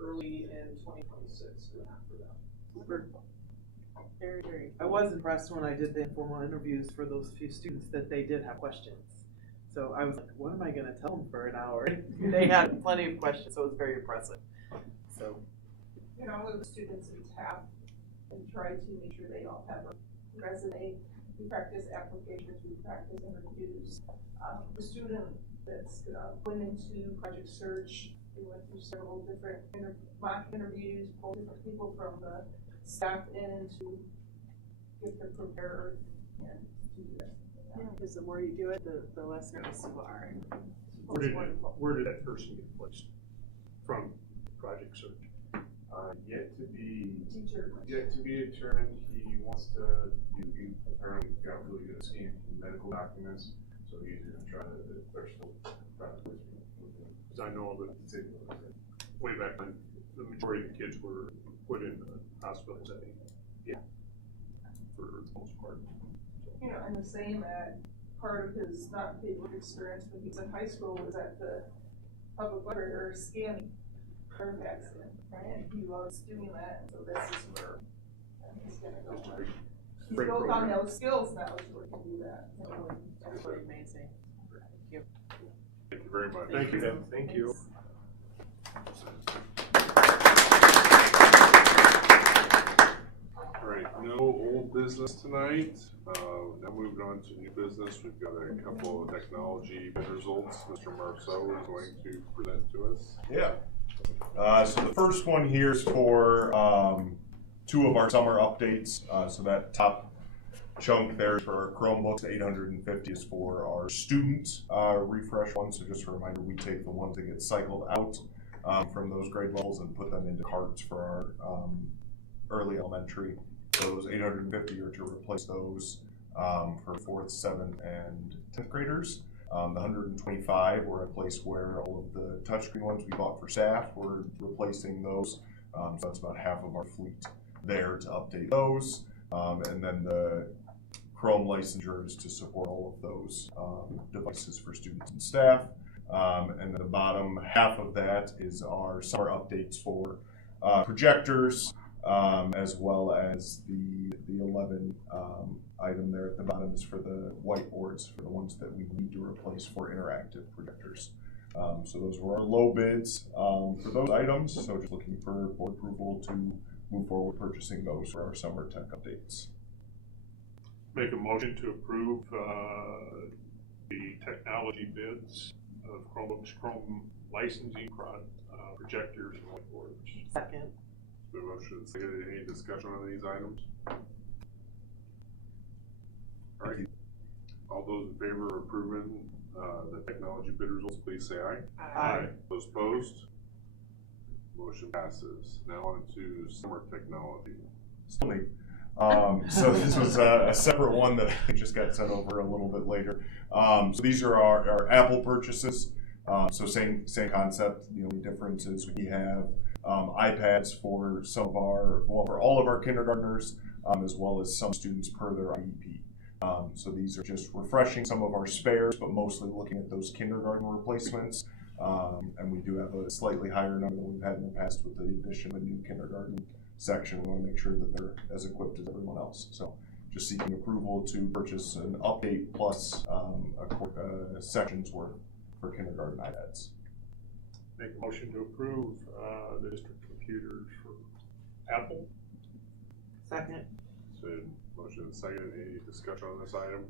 early in 2026 for that. Super. Very. I was impressed when I did the informal interviews for those few students that they did have questions. So I was like, what am I going to tell them for an hour? They had plenty of questions, so it was very impressive. So, you know, with the students in TAP and try to make sure they all have a resume. We practice applications, we practice interviews. The student that's went into Project Search, we went through several different mock interviews, pulled different people from the staff in to get them prepared and do that. yeah, because the more you do it, the less nervous you are. Where did that person get placed from Project Search? Yet to be Teacher. determined. He wants to. He apparently got really good at scanning medical documents, so he's gonna try to. They're still trying to place me with him. Because I know that way back when the majority of the kids were put in the hospital setting. Yeah. For the most part. You know, and the same at part of his not paid work experience when he was in high school was at the public library or scanning artifacts in, right? And he loves doing that, so this is where he's gonna go. He's Great built on program. those skills now, so he can do that. That's really amazing. Thank you. Thank you very much. Thank you. Thank you. All right, no old business tonight. Now moving on to new business, we've got a couple of technology results. Mr. Marceau is going to present to us. Yeah. So the first one here is for two of our summer updates. So that top chunk there is for our Chromebooks. 850 is for our student refresh one. So just a reminder, we take the ones that get cycled out from those grade levels and put them into carts for our early elementary. So those 850 are to replace those for 4th, 7th, and 10th graders. The 125 were a place where all of the touchscreen ones we bought for staff were replacing those. So that's about half of our fleet there to update those. And then the Chrome licensures to support all of those devices for students and staff. And then the bottom half of that is our summer updates for projectors, as well as the 11 item there at the bottom is for the whiteboards, for the ones that we need to replace for interactive projectors. So those were our low bids for those items. So just looking for board approval to move forward purchasing those for our summer tech updates. Make a motion to approve the technology bids of Chromebooks, Chrome licensing projectors, and whiteboards. Second. The motion is seconded. Any discussion on these items? All right. All those in favor of approving the technology bid results, please say aye. Aye. Those opposed? Motion passes. Now on to summer technology. Still me. So this was a separate one that I just got sent over a little bit later. So these are our Apple purchases. So same concept. The only difference is we have iPads for some of for all of our kindergartners, as well as some students per their IEP. So these are just refreshing some of our spares, but mostly looking at those kindergarten replacements. And we do have a slightly higher number than we've had in the past with the addition of a new kindergarten section. We want to make sure that they're as equipped as everyone else. So just seeking approval to purchase an update plus a section's worth for kindergarten iPads. Make a motion to approve the district computers for Apple. Second. So motion is seconded. Any discussion on this item?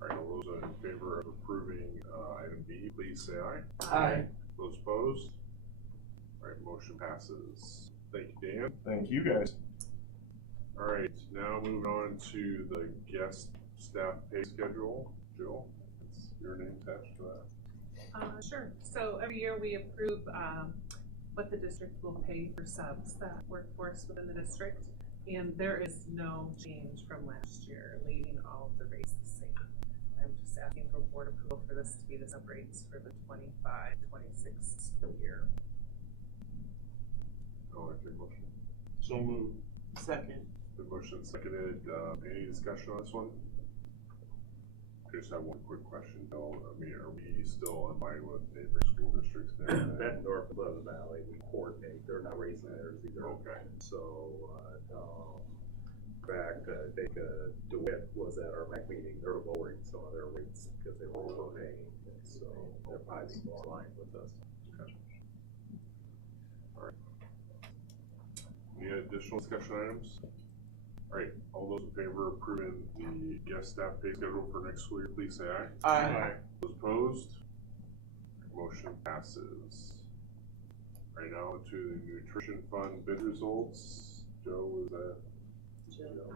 All right, all those in favor of approving item B, please say aye. Aye. Those opposed? All right, motion passes. Thank you, Dan. Thank you guys. All right, now moving on to the guest staff pay schedule. Jill, it's your name attached to that. Sure. So every year we approve what the district will pay for subs that workforce within the district. And there is no change from last year, leaving all of the rates the same. I'm just asking for board approval for this to be the sub rates for the 25-26 school year. I'll entertain a motion. So moved. Second. The motion is seconded. Any discussion on this one? I just have one quick question, Bill. I mean, are we still in line with neighboring school districts there? Bettendorf and Pleasant Valley, we coordinate, they're not raising theirs either. Okay. So, in fact, I think DeWitt was at our MAC meeting, they're lowering some of their rates because they were overpaying, so they're probably more aligned with us. Any additional discussion items? All right, all those in favor of approving the guest staff pay schedule for next school year, please say aye. Aye. Those opposed? Motion passes. Right now to the nutrition fund bid results. Joe, was that?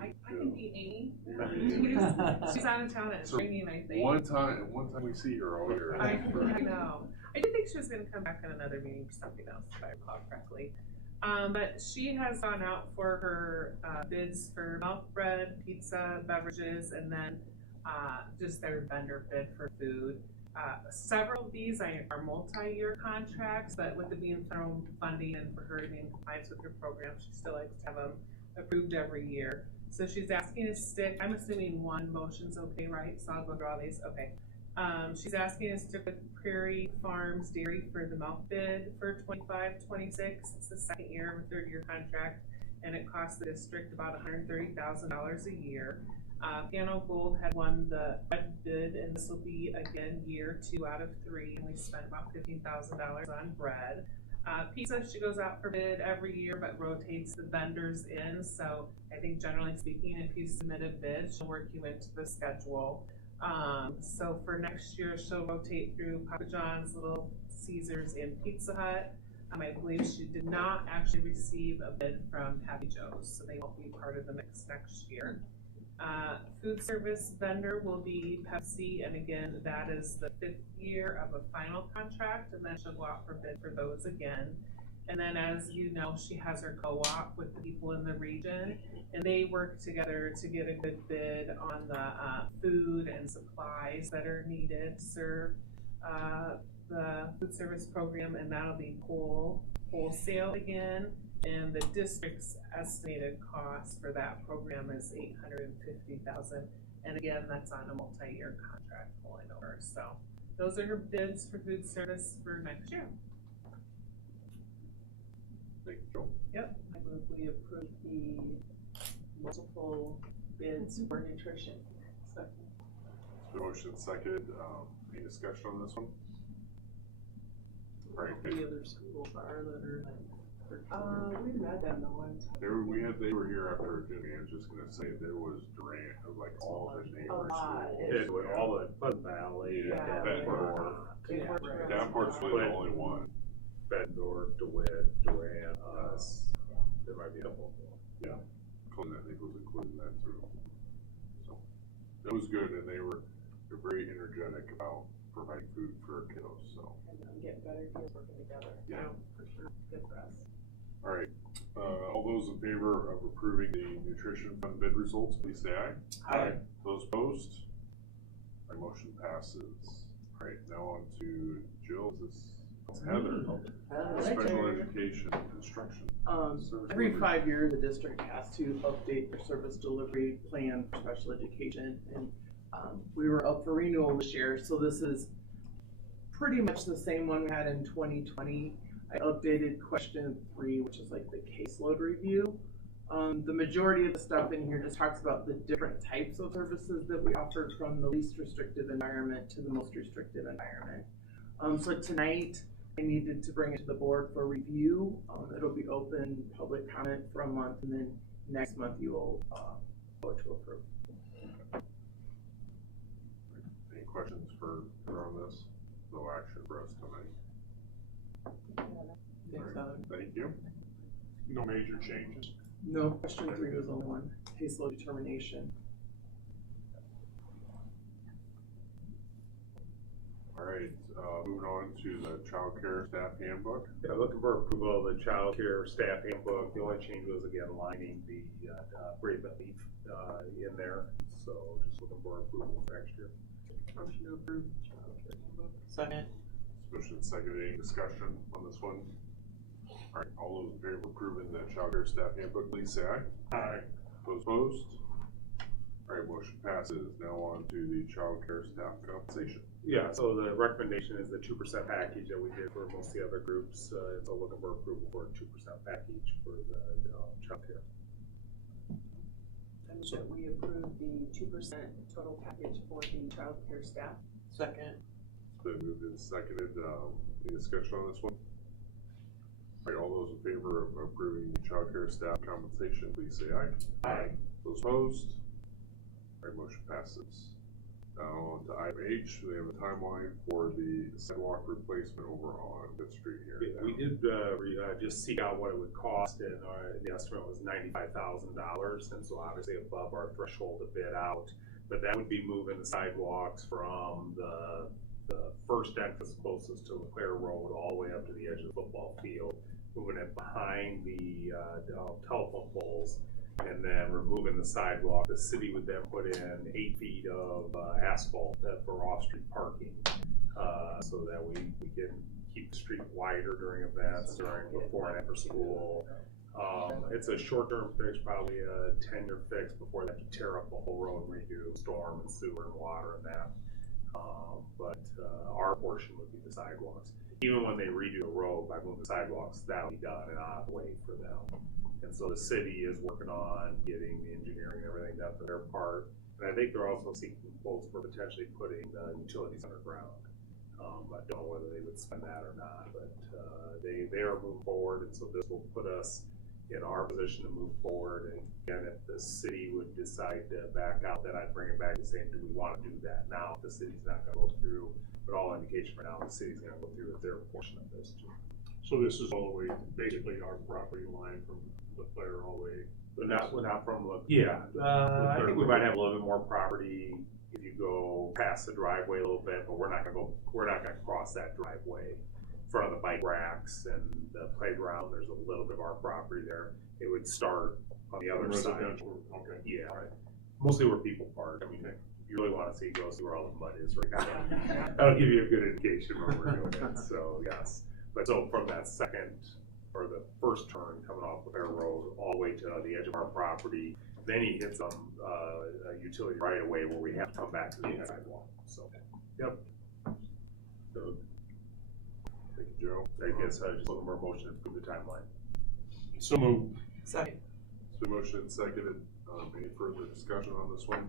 I can be Amy. Amy. She's out of town at So, training, I think. One time we see her all year. I know. I did think she was gonna come back on another meeting for something else, if I recall correctly. But she has gone out for her bids for milk, bread, pizza, beverages, and then just their vendor bid for food. Several of these are multi-year contracts, but with it being federal funding and for her to be in compliance with her program, she still likes to have them approved every year. So she's asking to stick, I'm assuming one motion's okay, right? So I'll go through all these, okay. She's asking us to stick with Prairie Farms Dairy for the milk bid for 25-26. It's the second year of a third-year contract, and it costs the district about $130,000 a year. Piano Gold had won the bid, and this will be again year 2 out of 3, and we spent about $15,000 on bread. Pizza, she goes out for bid every year, but rotates the vendors in. So I think generally speaking, if you submit a bid, she'll work you into the schedule. So for next year, she'll rotate through Papa John's, Little Caesars, and Pizza Hut. I believe she did not actually receive a bid from Happy Joe's, so they won't be part of the mix next year. Food service vendor will be Pepsi, and again, that is the 5th year of a final contract, and then she'll go out for bid for those again. And then, as you know, she has her co-op with the people in the region, and they work together to get a good bid on the food and supplies that are needed to serve the food service program, and that'll be wholesale again. And the district's estimated cost for that program is $850,000, and again, that's on a multi-year contract pulling over. So those are her bids for food service for next year. Thank you, Joe. Yep. I move we approve the multiple bids for nutrition. Second. Motion second. Any discussion on this one? All right. The other schools are that are we met them the one time. They were here after Jimmy. I was just gonna say there was Durant, like all the neighbors. It with all the Pleasant Valley, Yeah, Bettendorf, Davenport's really the only one. Bettendorf, DeWitt, Durant, us. There might be a couple more. Yeah, Clinton, I think, was including that too. So it was good, and they're very energetic about providing food for kiddos. So And get better deals working together. Yeah. For sure. Good for us. all right, all those in favor of approving the nutrition fund bid results, please say aye. Aye. Those opposed? My motion passes. All right, now on to Jill. Is this Heather? Special education instruction. Service Every delivery. 5 years, the district has to update their service delivery plan for special education, and we were up for renewal this year, so this is pretty much the same one we had in 2020. I updated question 3, which is like the caseload review. The majority of the stuff in here just talks about the different types of services that we offer, from the least restrictive environment to the most restrictive environment. So tonight, I needed to bring it to the board for review. It'll be open public comment for a month, and then next month you will vote to approve. Any questions for her on this? No action for us tonight. Thank you. No major changes. No, question 3 was only one, caseload determination. All right, moving on to the child care staff handbook. Yeah, looking for approval of the child care staff handbook. The only change was again aligning the bereavement leave in there. So just looking for approval for next year. Motion to approve child care handbook. Second. Motion second, any discussion on this one? All right, all those in favor of approving the child care staff handbook, please say aye. Aye. Those opposed? All right, motion passes. Now on to the child care staff compensation. Yeah, so the recommendation is the 2% package that we did for most of the other groups. So looking for approval for a 2% package for the childcare. And so we approve the 2% total package for the child care staff. Second. It's been moved and seconded. Any discussion on this one? All right, all those in favor of approving the child care staff compensation, please say aye. Aye. Those opposed? All right, motion passes. Now on to item H, we have a timeline for the sidewalk replacement over on Fifth Street here. We did just seek out what it would cost, and the estimate was $95,000, and so obviously above our threshold to bid out. But that would be moving the sidewalks from the first entrance closest to LeClaire Road all the way up to the edge of the football field, moving it behind the telephone poles, and then removing the sidewalk. The city would then put in 8 feet of asphalt for off-street parking, so that we can keep the street wider during events, before and after school. It's a short-term fix, probably a 10-year fix before they have to tear up the whole road and redo storm and sewer and water and that. But our portion would be the sidewalks. Even when they redo the road, by moving the sidewalks, that'll be done in a way for them. And so the city is working on getting the engineering and everything done for their part. And I think they're also seeking quotes for potentially putting the utilities underground. I don't know whether they would spend that or not, but they are moving forward, and so this will put us in our position to move forward. And again, if the city would decide to back out, then I'd bring it back and say, do we want to do that now? If the city's not going to go through, but all indication for now, the city's going to go through with their portion of this too. So this is all the way, basically our property line from LeClaire all the way. But not from LeClaire. Yeah, I think we might have a little bit more property if you go past the driveway a little bit, but we're not gonna cross that driveway. In front of the bike racks and the playground, there's a little bit of our property there. It would start on the other side. Okay. Yeah, right. Mostly where people park. I mean, if you really want to see, go see where all the mud is right now. That'll give you a good indication where we're doing it. So yes, but so from that second or the first turn coming off LeClaire Road all the way to the edge of our property, then he hits on a utility right away where we have to come back to the sidewalk. So, yep. So, thank you, Joe. I guess just looking for a motion to approve the timeline. So moved. Second. It's been motion and seconded. Any further discussion on this one?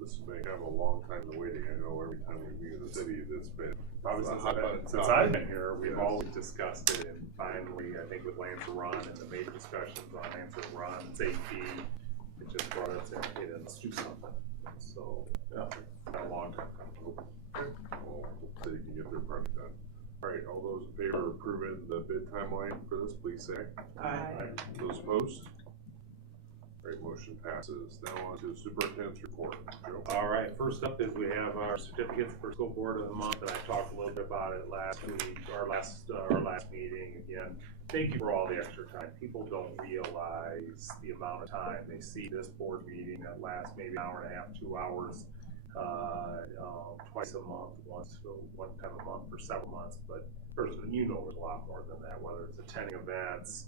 This may have a long time in waiting. I know every time we meet in the city, it's been Probably since I've been here, we've always discussed it, and finally, I think with Lancer Run and the major discussions on Lancer Run, safety, it just brought us in, hey, let's do something. So, yeah, been a long time coming. Okay. Well, so you can get their project done. All right, all those in favor of approving the bid timeline for this, please say aye. Aye. Those opposed? All right, motion passes. Now on to the superintendent's report. Joe? All right, first up is we have our certificates for school board of the month, and I talked a little bit about it last week, our last meeting. Again, thank you for all the extra time. People don't realize the amount of time they see this board meeting that lasts maybe an hour and a half, 2 hours, twice a month, one time a month for several months. But personally, there's a lot more than that, whether it's attending events,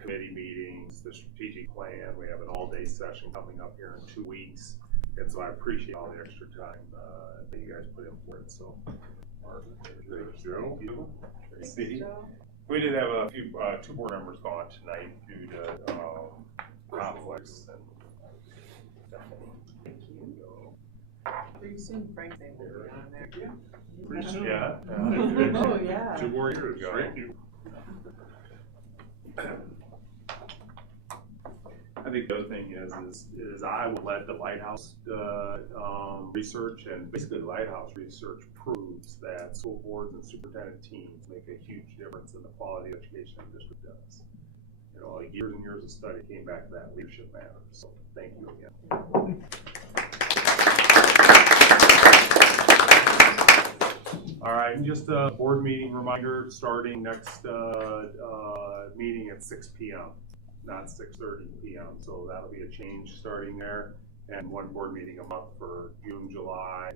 committee meetings, the strategic plan. We have an all-day session coming up here in 2 weeks, and so I appreciate all the extra time that you guys put in for it. So, Thanks, Joe. Tracy. We did have a few 2 board members gone tonight due to conflicts. Pretty soon Frank's name will be on there. Pretty soon. Yeah. Oh, yeah. 2 more years ago. Thank you. I think the other thing is I will let the Lighthouse research, and basically the Lighthouse research proves that school boards and superintendent teams make a huge difference in the quality of education the district does. You know, like years and years of study came back to that leadership matters. So thank you again. All right, and just a board meeting reminder, starting next meeting at 6 p.m., not 6:30 p.m. So that'll be a change starting there, and 1 board meeting a month for June, July,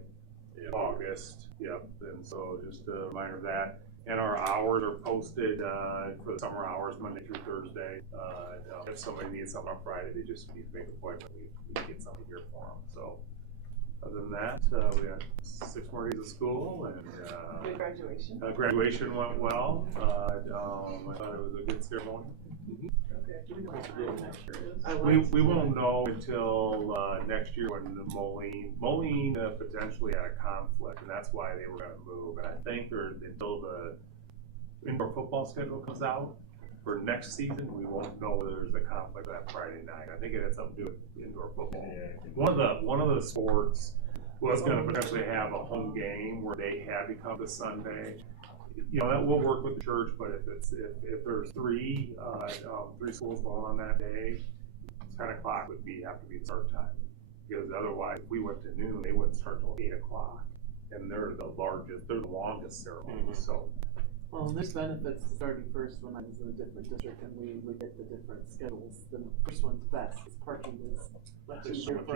August. Yep, and so just a reminder of that. And our hours are posted, for the summer hours, Monday through Thursday. If somebody needs something on Friday, they just need to make an appointment, we can get something here for them, so. Other than that, we got 6 more days of school, and, Good graduation. graduation went well. I thought it was a good ceremony. We won't know until, next year when the Moline potentially had a conflict, and that's why they were gonna move. And I think until the indoor football schedule comes out for next season, we won't know whether there's a conflict that Friday night. I think it had something to do with indoor football. One of the sports was gonna potentially have a home game where they had to come to Sunday. You know, that will work with the church, but if there's three schools going on that day, 10 o'clock would have to be the start time. Because otherwise, if we went to noon, they wouldn't start till 8 o'clock. And they're the longest ceremony, so. Well, and there's benefits to starting first. When I was in a different district and we would get the different schedules, the first one's best, because parking is much It's so easier much for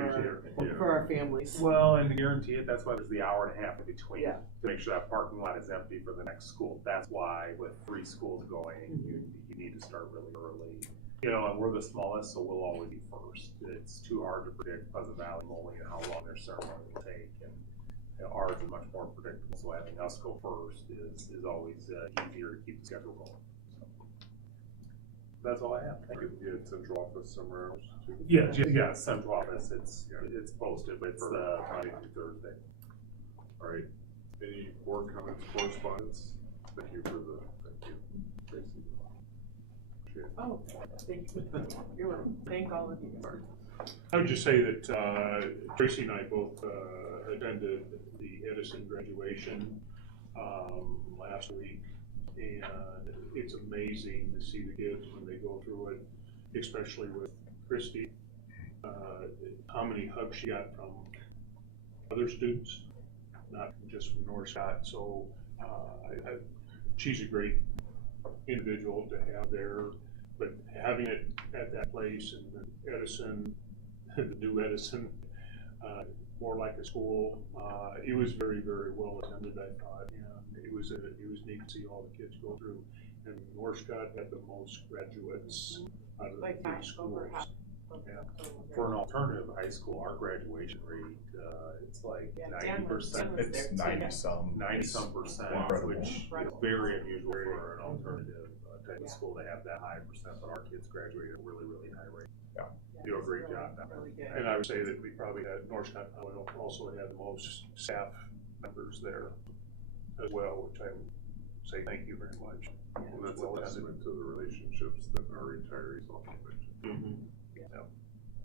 easier. for our families. Well, and to guarantee it, that's why there's the hour and a half in between. Yeah. To make sure that parking lot is empty for the next school. That's why with 3 schools going, you need to start really early. You know, and we're the smallest, so we'll always be first. It's too hard to predict Pleasant Valley, Moline, and how long their ceremony will take. And ours is much more predictable, so having us go first is always easier to keep the schedule going. So, that's all I have. Thank you. You had central office somewhere else too? Yeah, central office, it's posted, but it's Monday through Thursday. All right, any board comments, correspondence? Thank you, Tracy. Appreciate it. Oh, thank you. You're welcome. Thank all of you. I would just say that Tracy and I both attended the Edison graduation last week, and it's amazing to see the kids when they go through it, especially with Christy, how many hugs she got from other students, not just from North Scott. So she's a great individual to have there, but having it at that place and Edison, the new Edison, more like a school. It was very, very well attended, I thought, and it was neat to see all the kids go through. And North Scott had the most graduates out of the 3 schools. For an alternative high school, our graduation rate, it's like 90%. It's 90-some%, which is very unusual for an alternative type of school to have that high percent, but our kids graduate at a really, really high rate. Yeah. Do a great job. And I would say that we probably had, North Scott also had the most staff members there as well, which I would say thank you very much. Well, that's a testament to the relationships that our retirees also mentioned.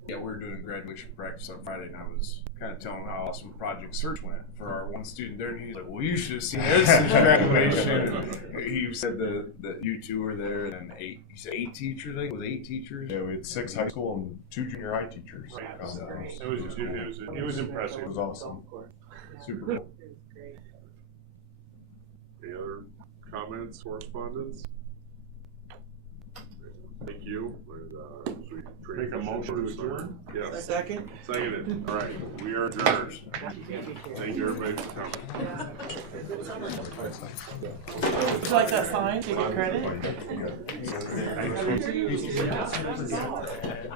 Yeah, we were doing graduation practice on Friday, and I was kind of telling how awesome Project Search went for our one student there, and he's like, "Well, you should have seen Edison's graduation." He said that you two were there, and he said 8 teachers. I think it was 8 teachers. Yeah, we had 6 high school and 2 junior high teachers. Right. It was impressive. It was awesome. Super cool. Any other comments, correspondence? Thank you. Make a motion to adjourn? Yes. Second. Seconded. All right, we are adjourned. Thank you, everybody, for coming. Would you like that sign to get credit? Thank you.